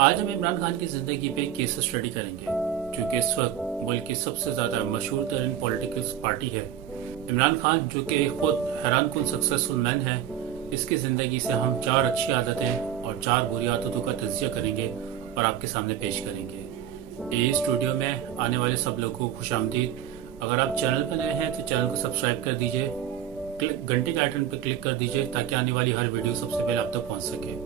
आज हम इमरान खान की जिंदगी पे केस स्टडी करेंगे, जो कि इस वक्त मुल्क की सबसे ज्यादा मशहूर तरीन पॉलिटिकल पार्टी है। इमरान खान, जो कि खुद हैरान कुन सक्सेसफुल मैन है, इसकी जिंदगी से हम 4 अच्छी आदतें और 4 बुरी आदतों का तज्जिया करेंगे और आपके सामने पेश करेंगे। ये स्टूडियो में आने वाले सब लोगों को खुशामदीद। अगर आप चैनल पर नए हैं तो चैनल को सब्सक्राइब कर दीजिए, घंटी के आइकन पर क्लिक कर दीजिए ताकि आने वाली हर वीडियो सबसे पहले आप तक पहुंच सके।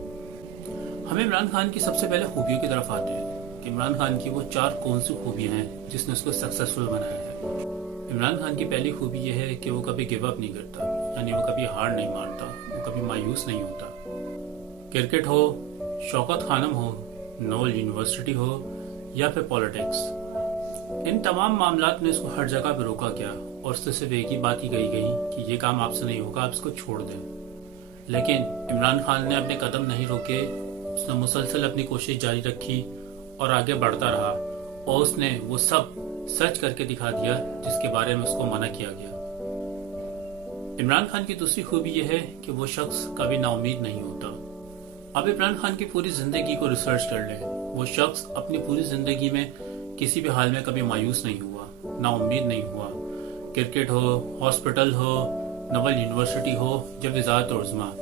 हम इमरान खान की सबसे पहले खूबियों की तरफ आते हैं कि इमरान खान की वो 4 कौन सी खूबियां हैं जिसने उसको सक्सेसफुल बनाया है। इमरान खान की पहली खूबी यह है कि वो कभी गिव अप नहीं करता, यानी वो कभी हार नहीं मानता, वो कभी मायूस नहीं होता। क्रिकेट हो, शौकत खानम हो, नोबल यूनिवर्सिटी हो या फिर पॉलिटिक्स, इन तमाम मामलात में इसको हर जगह पे रोका गया और उससे सिर्फ एक ही बात ही कही गई कि ये काम आपसे नहीं होगा, आप इसको छोड़ दें। लेकिन इमरान खान ने अपने कदम नहीं रोके, उसने मुसलसल अपनी कोशिश जारी रखी और आगे बढ़ता रहा और उसने वो सब सच करके दिखा दिया जिसके बारे में उसको मना किया गया। इमरान खान की दूसरी खूबी यह है कि वो शख्स कभी नाउम्मीद नहीं होता। अब इमरान खान की पूरी जिंदगी को रिसर्च कर ले, वो शख्स अपनी पूरी जिंदगी में किसी भी हाल में कभी मायूस नहीं हुआ, नाउम्मीद नहीं हुआ। क्रिकेट हो, हॉस्पिटल हो, नोबल यूनिवर्सिटी हो या वज़ारत उज़्मा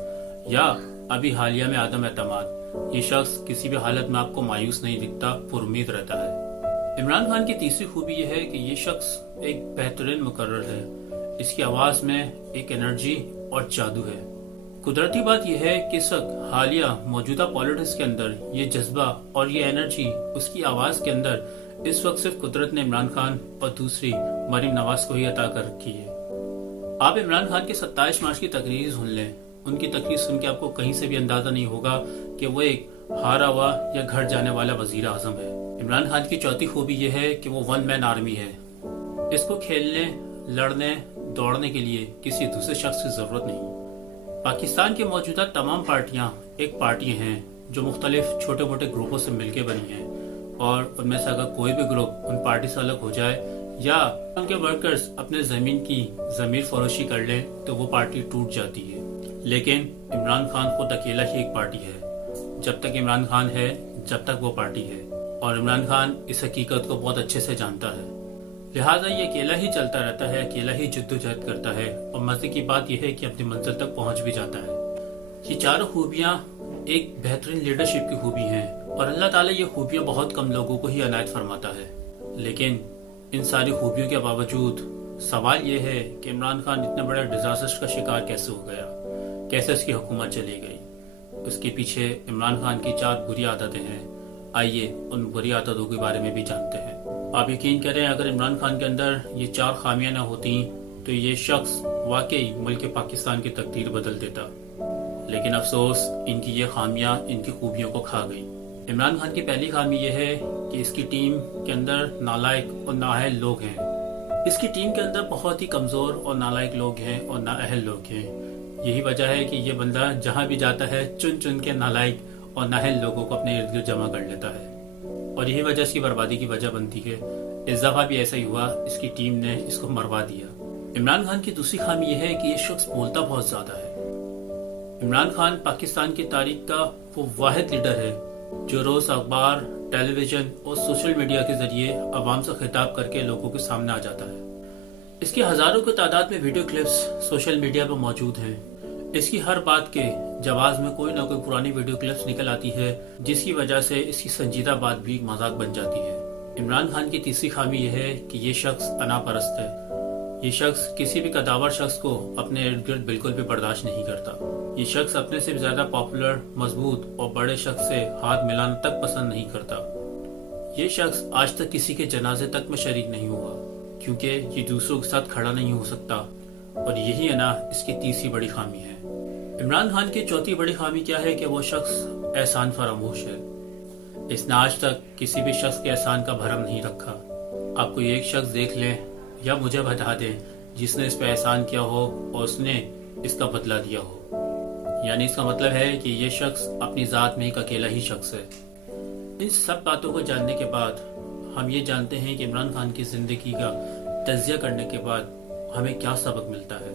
या अभी हालिया में आदम एतमाद, ये शख्स किसी भी हालत में आपको मायूस नहीं दिखता, पुरुम्मीद रहता है। इमरान खान की तीसरी खूबी यह है कि ये शख्स एक बेहतरीन मुकर्रर है। इसकी आवाज में एक एनर्जी और जादू है। कुदरती बात यह है कि इस वक्त हालिया मौजूदा पॉलिटिक्स के अंदर ये जज्बा और ये एनर्जी उसकी आवाज के अंदर इस वक्त सिर्फ कुदरत ने इमरान खान और दूसरी मरीम नवाज को ही अता कर रखी है। आप इमरान खान के 27 मार्च की तकरीर सुन लें, उनकी तकरीर सुन के आपको कहीं से भी अंदाजा नहीं होगा कि वो एक हारा हुआ या घर जाने वाला वजीर आजम है। इमरान खान की चौथी खूबी यह है कि वो वन मैन आर्मी है। इसको खेलने, लड़ने, दौड़ने के लिए किसी दूसरे शख्स की जरूरत नहीं। पाकिस्तान की मौजूदा तमाम पार्टियां एक पार्टी हैं जो मुख्तलिफ छोटे मोटे ग्रुपों से मिलकर बनी है और उनमें से अगर कोई भी ग्रुप उन पार्टी से अलग हो जाए या उनके वर्कर्स अपने जमीन की जमीर फरोशी कर ले तो वो पार्टी टूट जाती है। लेकिन इमरान खान खुद अकेला ही एक पार्टी है। जब तक इमरान खान है, जब तक वो पार्टी है, और इमरान खान इस हकीकत को बहुत अच्छे से जानता है। लिहाजा ये अकेला ही चलता रहता है, अकेला ही जद्दोजहद करता है और मजे की बात यह है कि अपनी मंजिल तक पहुंच भी जाता है। ये 4 खूबियां एक बेहतरीन लीडरशिप की खूबी हैं और अल्लाह ताला ये खूबियां बहुत कम लोगों को ही अनायत फरमाता है। लेकिन इन सारी खूबियों के बावजूद सवाल ये है कि इमरान खान इतने बड़े डिजास्टर का शिकार कैसे हो गया, कैसे उसकी हुकूमत चली गई। उसके पीछे इमरान खान की 4 बुरी आदतें हैं। आइए उन बुरी आदतों के बारे में भी जानते हैं। आप यकीन करें, अगर इमरान खान के अंदर ये 4 खामियां न होती तो ये शख्स वाकई मुल्क पाकिस्तान की तकदीर बदल देता। लेकिन अफसोस इनकी ये खामियां इनकी खूबियों को खा गई। इमरान खान की पहली खामी यह है कि इसकी टीम के अंदर नालायक और नाअहल लोग हैं। इसकी टीम के अंदर बहुत ही कमजोर और नालायक लोग हैं और नाअहल लोग हैं। यही वजह है कि ये बंदा जहां भी जाता है चुन चुन के नालायक और नाअहल लोगों को अपने इर्द गिर्द जमा कर लेता है और यही वजह इसकी बर्बादी की वजह बनती है। इस दफा भी ऐसा ही हुआ, इसकी टीम ने इसको मरवा दिया। इमरान खान की दूसरी खामी यह है कि ये शख्स बोलता बहुत ज्यादा है। इमरान खान पाकिस्तान की तारीख का वो वाहिद लीडर है जो रोज अखबार, टेलीविजन और सोशल मीडिया के जरिए आवाम से खिताब करके लोगों के सामने आ जाता है। इसकी हजारों की तादाद में वीडियो क्लिप्स सोशल मीडिया पर मौजूद हैं। इसकी हर बात के जवाब में कोई ना कोई पुरानी वीडियो क्लिप्स निकल आती है जिसकी वजह से इसकी संजीदा बात भी मजाक बन जाती है। इमरान खान की तीसरी खामी यह है कि ये शख्स अनापरस्त है। ये शख्स किसी भी कदावर शख्स को अपने इर्द गिर्द बिल्कुल भी बर्दाश्त नहीं करता। ये शख्स अपने से भी ज्यादा पॉपुलर, मजबूत और बड़े शख्स से हाथ मिलाना तक पसंद नहीं करता। ये शख्स आज तक किसी के जनाजे तक में शरीक नहीं हुआ क्योंकि ये दूसरों के साथ खड़ा नहीं हो सकता और यही है ना इसकी तीसरी बड़ी खामी है। इमरान खान की चौथी बड़ी खामी क्या है कि वो शख्स एहसान फरामोश है। इसने आज तक किसी भी शख्स के एहसान का भरम नहीं रखा। आप कोई एक शख्स देख लें या मुझे बता दें जिसने इस पे एहसान किया हो और उसने इसका बदला दिया हो। यानी इसका मतलब है कि ये शख्स अपनी जात में एक अकेला ही शख्स है। इन सब बातों को जानने के बाद हम ये जानते हैं कि इमरान खान की जिंदगी का तज्जिया करने के बाद हमें क्या सबक मिलता है।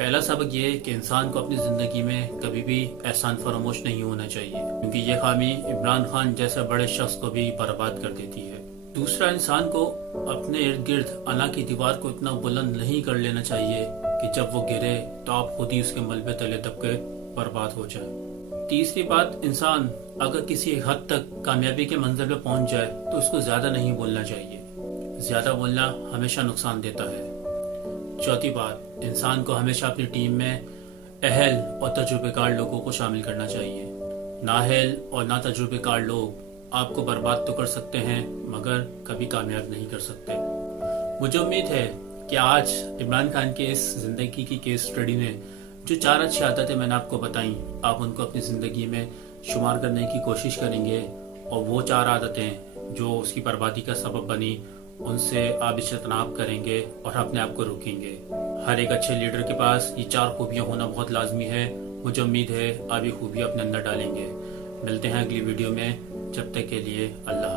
پہلا سبق یہ ہے کہ انسان کو اپنی زندگی میں کبھی بھی احسان فراموش نہیں ہونا چاہیے، کیونکہ یہ خامی عمران خان جیسے بڑے شخص کو بھی برباد کر دیتی ہے۔ دوسرا، انسان کو اپنے ارد گرد انا کی دیوار کو اتنا بلند نہیں کر لینا چاہیے کہ جب وہ گرے تو آپ خود ہی اس کے ملبے تلے دب کے برباد ہو جائے۔ تیسری بات، انسان اگر کسی حد تک کامیابی کے منزل پہ پہنچ جائے تو اس کو زیادہ نہیں بولنا چاہیے، زیادہ بولنا ہمیشہ نقصان دیتا ہے۔ چوتھی بات، انسان کو ہمیشہ اپنی ٹیم میں اہل اور تجربے کار لوگوں کو شامل کرنا چاہیے۔ نااہل اور نا تجربے کار لوگ آپ کو برباد تو کر سکتے ہیں مگر کبھی کامیاب نہیں کر سکتے۔ مجھے امید ہے کہ آج عمران خان کے اس زندگی کی کیس اسٹڈی میں جو 4 اچھی عادتیں میں نے آپ کو بتائیں، آپ ان کو اپنی زندگی میں شمار کرنے کی کوشش کریں گے، اور وہ 4 عادتیں جو اس کی بربادی کا سبب بنی ان سے آپ اجتناب کریں گے اور اپنے آپ کو روکیں گے۔ ہر ایک اچھے لیڈر کے پاس یہ 4 خوبیاں ہونا بہت لازمی ہے۔ مجھے امید ہے آپ یہ خوبیاں اپنے اندر ڈالیں گے۔ ملتے ہیں اگلی ویڈیو میں، جب تک کے لیے اللہ